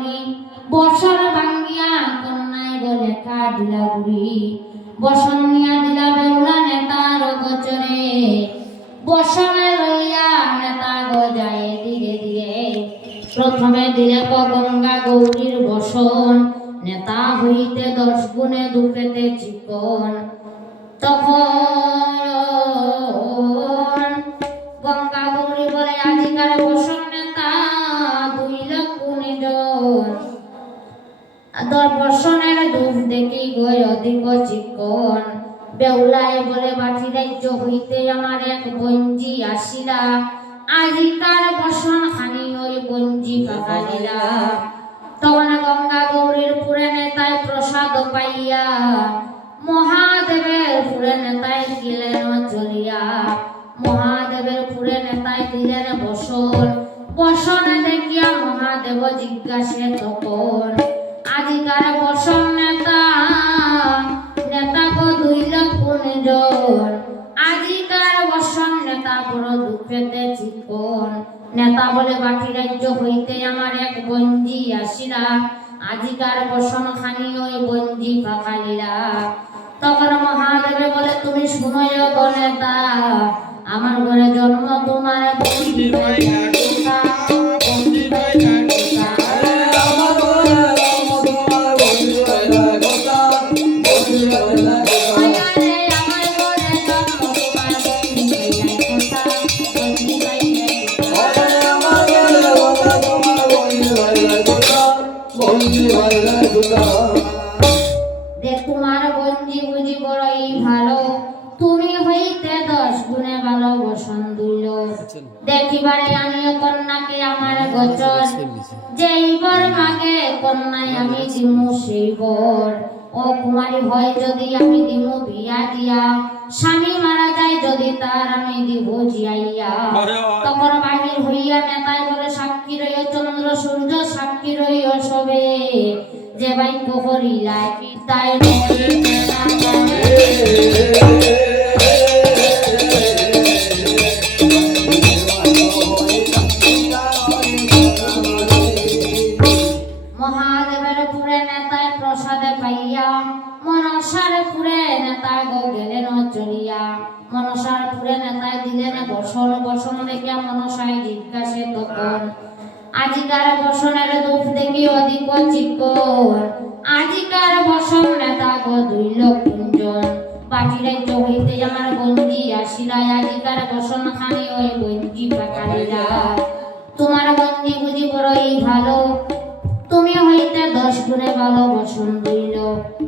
গুড়ি বসন ভাঙ্গিয়া কন্যায় বলে কা দিলা গুড়ি বসন নিয়া দিলা বেউলা নেতার গোচরে বসনে লইয়া নেতা গজায় ধীরে ধীরে প্রথমে দিলে গঙ্গা গৌরীর বসন নেতা হইতে 10 গুণে দুপেতে চিকন তখন গঙ্গা গৌরী বলে আজিকার বসন নেতা 2 লাখ গুণে জন বসনের দুধ দেখি গয় অধিক চিকন বেউলায় বলে বাটি রাজ্য হইতে আমার এক বঞ্জি আসিলা আজিকার বসন খানি ওই বঞ্জি পাকালিলা তখন গঙ্গা গৌরীর পুরে নেতায় প্রসাদ পাইয়া মহাদেবের পুরে নেতায় গেলেন চলিয়া মহাদেবের পুরে নেতায় দিলেন বসন বসনে দেখিয়া মহাদেব জিজ্ঞাসে তখন আজিকার বসন নেতা নেতা গো 2 লাখ গুণে জন আজিকার বসন নেতা বড় দুঃখেতে চিকন নেতা বলে বাকি রাজ্য হইতে আমার এক বঞ্জি আসিলা আজিকার বসন খানি ওই বঞ্জি পাকালিলা তখন মহাদেবে বলে তুমি শুনোয় গো নেতা আমার ঘরে জন্ম তোমার বঞ্জি পাইলা বঞ্জি পাইলা তোমার বঞ্জি বুঝি বড়ই ভালো তুমি হইতে 10 গুণে ভালো বসন দিল দেখিবারে আনিও কন্যাকে আমার গোচর যেই বর মাগে কন্যায় আমি দিমু সেই বর ও কুমারী হয় যদি আমি দিমু বিয়া দিয়া স্বামী মারা যায় যদি তার আমি দিব জিয়াইয়া তখন বাহির হইয়া নেতাই বলে সাক্ষী রইও চন্দ্র সূর্য সাক্ষী রইও সবে যে বাক্য করিলা কি তাই মহাদেবের পুরে নেতায় প্রসাদে পাইয়া মনসার পুরে নেতায় গো গেলেন চলিয়া মনসার পুরে নেতায় দিলেন বসন বসন দেখিয়া মনসায় জিজ্ঞাসে তখন আজিকার বসনের দুধ দেখি অধিক চিকন আজিকার বসন নেতা গো 2 লাখ গুণ বাটি রাজ্য হইতে আমার বঞ্জি আসিলা আজিকার বসন খানি ওই বঞ্জি পাকালিলা তোমার বঞ্জি বুঝি বড়ই ভালো তুমি হইতে 10 গুণে ভালো বসন দিল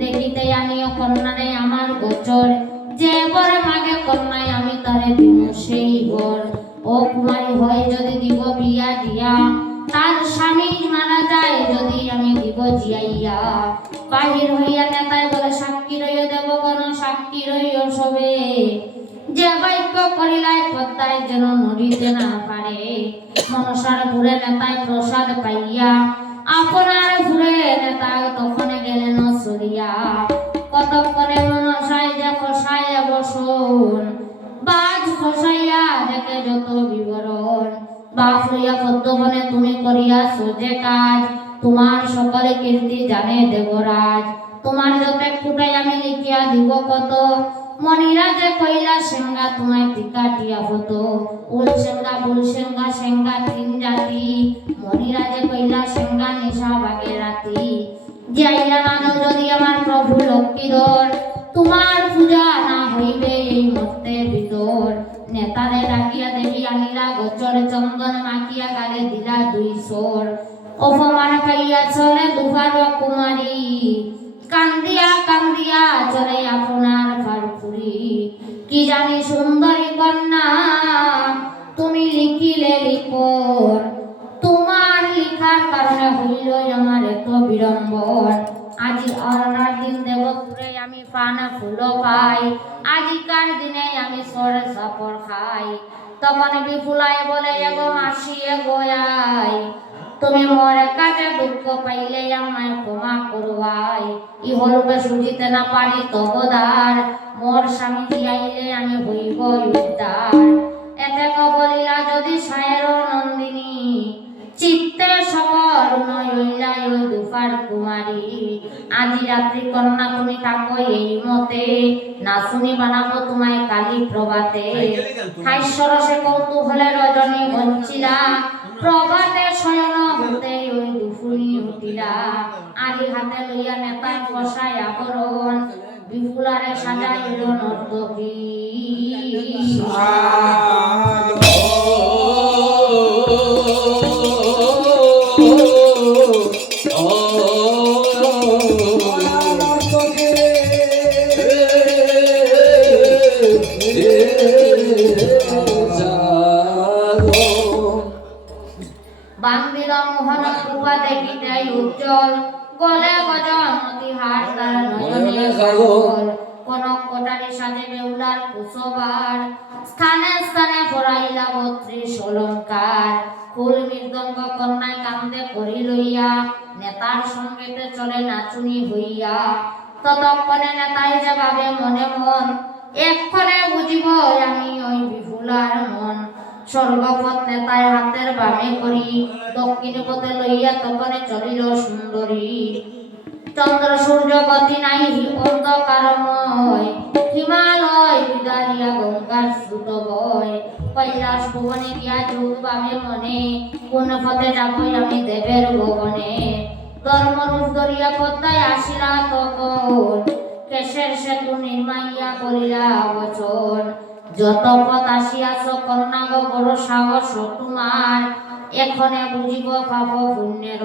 দেখিতে আনিও কন্যারে আমার গোচর যে বর মাগে কন্যায় আমি তারে দিব সেই বর ও কুমারী হয় যদি দিব বিয়া দিয়া তার স্বামী মারা যায় যদি আমি দিব জিয়াইয়া বাহির হইয়া নেতায় বলে সাক্ষী রইও দেবগণ সাক্ষী রইও সবে যে বাক্য করিলাই পদ্মায় যেন নড়িতে না পারে মনসার পুরে নেতায় প্রসাদ পাইয়া আপনার পুরে নেতা তখন গেলেন চলিয়া কতক্ষণে মনসায় যে খসায় বসন বাজ খসাইয়া দেখে যত বিবরণ বাপ লইয়া পদ্মবনে তুমি করিয়াছো যে কাজ তোমার সকলে কীর্তি জানে দেবরাজ তোমার যত ফুটাই আমি লিখিয়া দিব কত মনিরা যে কইলা সেঙ্গা তোমায় টিকাটিয়া হতো উল সেঙ্গা বুল সেঙ্গা সেঙ্গা 3 জাতি মনিরা যে কইলা সেঙ্গা নিশা বাগে রাতি যাইয়া মানো যদি আমার প্রভু লক্ষ্মীধর তোমার পূজা না হইবে এই মর্তের ভিতর নেতারে ডাকিয়া দেবী আনিলা গোচর চন্দন মাখিয়া গালে দিলা 2 সোর অপমান পাইয়া চলে দুহার কুমারী কান্দিয়া কান্দিয়া চলে আপনার ফারফুরি কি জানি সুন্দরী কন্যা তুমি লিখিলে লিখন তোমার লিখার কারণে হইল আমার এত বিড়ম্বন আজি অরনার দিন দেবপুরে আমি পানা ফুল পাই আজিকার দিনে আমি সরে সাপর খাই তখন বিপুলায় বলে এগো মাসি এগোয়াই তুমি মোরে কাটে দুঃখ পাইলে আমায় ক্ষমা করবাই ইহলোকে সুজিতে না পারি তবদার মোর স্বামী জিয়াইলে আমি হইব উদ্ধার এতে বলিলা যদি সায়ের নন্দিনী চিত্তে সকর নইলাই কুমারী আজি রাত্রি কন্যা তুমি থাকো এই মতে না শুনি বানাবো তোমায় কালী প্রভাতে হাস্যরসে কৌতূহলে রজনী বঞ্চিলা প্রভাতে শয়ন হতে ওই দুপুরি উঠিলা আদি হাতে লইয়া নেতায় কষায় আবরণ বিপুলারে সাজাইল নর্তকী বান্দিল মোহন রূপা দেখিতে উজ্জ্বল গলে গজমতি হার তার নয়নে সাগর কনক কোটারি সাজে বেউলার কুশবার স্থানে স্থানে পরাইলা ৩২ অলঙ্কার ফুল মৃদঙ্গ কন্যায় কান্দে করি লইয়া নেতার সঙ্গেতে চলে নাচুনি হইয়া ততক্ষণে নেতাই যে ভাবে মনে মন এক্ষণে বুঝিব আমি ওই বিপুলার মন স্বর্গপথ নেতায় হাতের বামে করি দক্ষিণ পথে লইয়া তপনে চলিল সুন্দরী চন্দ্র সূর্য গতি নাই অন্ধকারময় হিমালয় বিদারিয়া গঙ্গার স্রোত বয় কৈলাস ভুবনে গিয়া যুগ বামে মনে কোন পথে যাবই আমি দেবের ভবনে ধর্মরূপ ধরিয়া পদ্মায় আসিলা তখন কেশের সেতু নির্মাইয়া করিলা বচন যত পথ আসিয়াছ কন্যা গো বড় সাহস তোমার এখনে বুঝিব পাপ পুণ্যের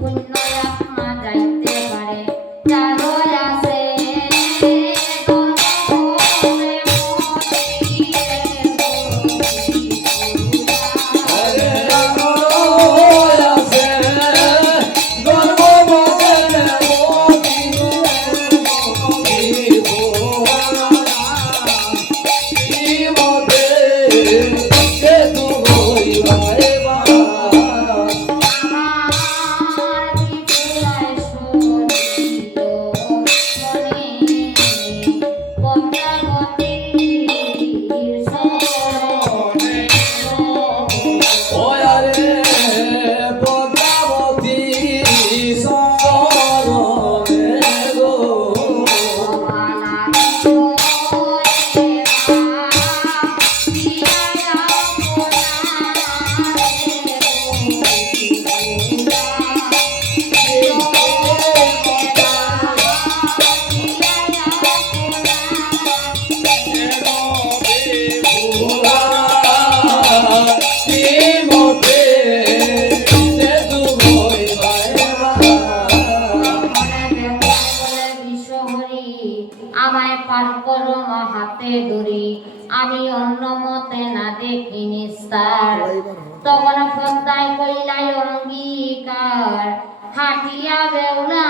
পুণ্য আত্মা যাইতে পারে যারো আছে আমায় পার করো হাতে ধরি আমি অন্য মতে না দেখি নিস্তার তখন পদ্মায় কইলাই অঙ্গীকার হাটিয়া বেউলা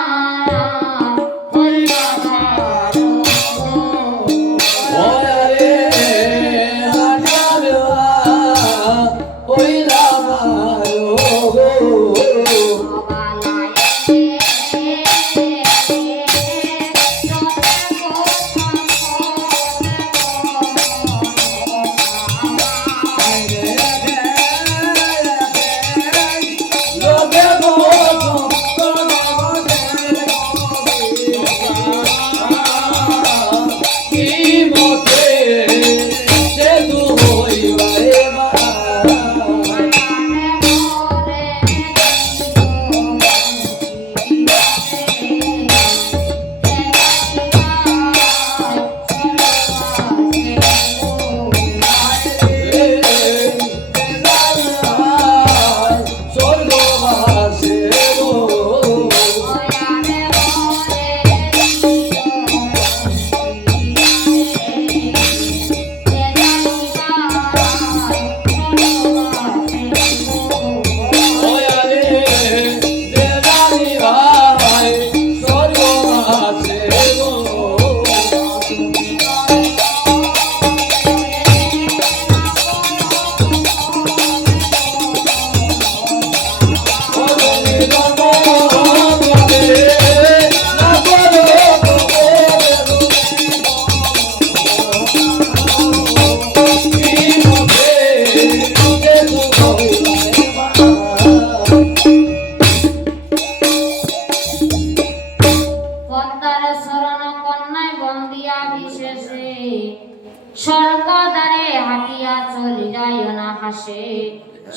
স্বর্গদ্বারে হাঁটিয়া চলি যায় না হাসে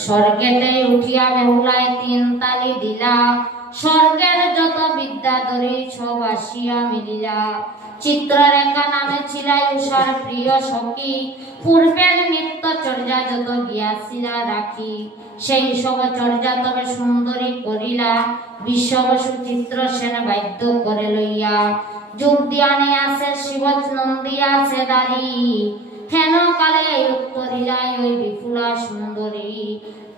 স্বর্গেতে উঠিয়া বেহুলায় তিন তালি দিলা স্বর্গের যত বিদ্যাধরী সব আসিয়া মিলিলা চিত্ররেখা নামে ছিলাই উষার প্রিয় সখী পূর্বের নিত্য চর্যা যত গিয়াছিলা রাখি সেই সব চর্যা তবে সুন্দরী করিলা বিশ্ববসু চিত্র সেন বাধ্য করে লইয়া যুগ দিয়ানে আছে শিব নন্দী আছে দাঁড়ি হেন কালে উত্তরিলাই ওই বিপুলা সুন্দরী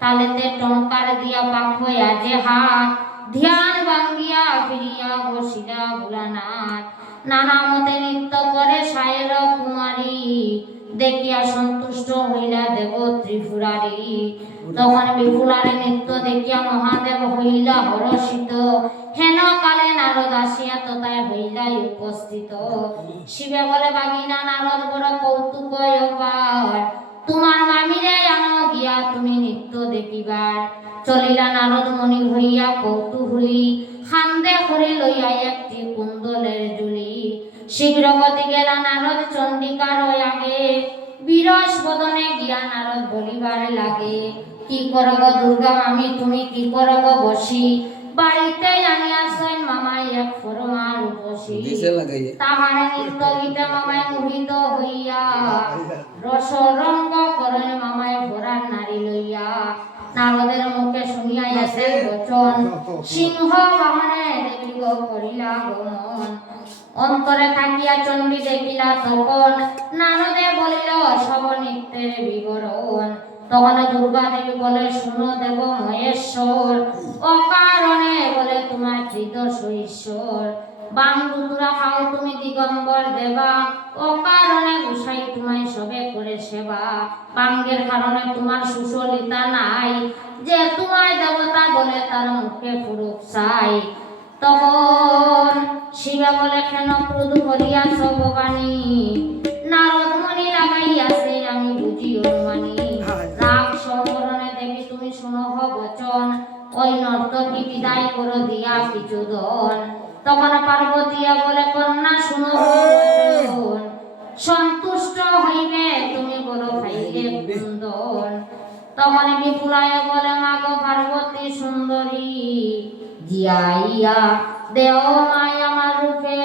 তালেতে টঙ্কার দিয়া পাক হইয়া যে হাত ধ্যান ভাঙ্গিয়া ফিরিয়া বসিলা ভোলানাথ নানা মতে নৃত্য করে সায়ের কুমারী দেখিয়া সন্তুষ্ট হইলা দেব ত্রিপুরারি তখন বিপুলারে নৃত্য দেখিয়া মহাদেব হইলা হরষিত হেন কালে নারদ আসিয়া তথায় হইলাই উপস্থিত শিবে বলে বাগিনা নারদ বড় কৌতুক অপার তোমার মামিরে আনো গিয়া তুমি নৃত্য দেখিবার চলিলা নারদ মণি হইয়া কৌতূহলী খান্দে করে লইয়া একটি কুন্দলের জুলি শীঘ্র গতি গেলা নারদ চণ্ডিকার আগে বিরস বদনে গিয়া নারদ বলিবার লাগে কি করব দুর্গা মামি তুমি কি করব বসি বাড়িতে আনিয়াছেন মামাই এক ফরমার উপসী তাহারে নৃত্য গীতে মামাই মোহিত হইয়া রস রঙ্গ করেন মামাই ভরার নারী লইয়া নারদের মুখে শুনিয়া আসে বচন সিংহ বাহনে দেবী গো করিলা গমন অন্তরে থাকিয়া চণ্ডী দেখিলা তখন নারদে বলিল সব নিত্যের বিবরণ তখন দুর্গা দেবী বলে শুনো দেব মহেশ্বর অকারণে বলে তোমার ত্রিদশ ঈশ্বর বাং দুতুরা খাও তুমি দিগম্বর দেবা অকারণে গোসাই তোমায় সবে করে সেবা বাঙ্গের কারণে তোমার সুচলিতা নাই যে তোমায় দেবতা বলে তার মুখে পুরুষ চাই তখন শিবা বলে কেন ক্রোধ করিয়াছ ভবানী নারদ মনি লাগাইয়াছে আমি বুঝি অনুমানী রাগ সংবরণে দেবী তুমি শুনো বচন ওই নর্তকী বিদায় করো দিয়া কিছু দন তখন পার্বতীয়া বলে কন্যা শুনো বচন সন্তুষ্ট হইবে তুমি বলো ভাইরে কুন্দন তখন বিপুলায় বলে মাগো পার্বতী সুন্দরী জিয়াইয়া দেও মায় আমার রূপে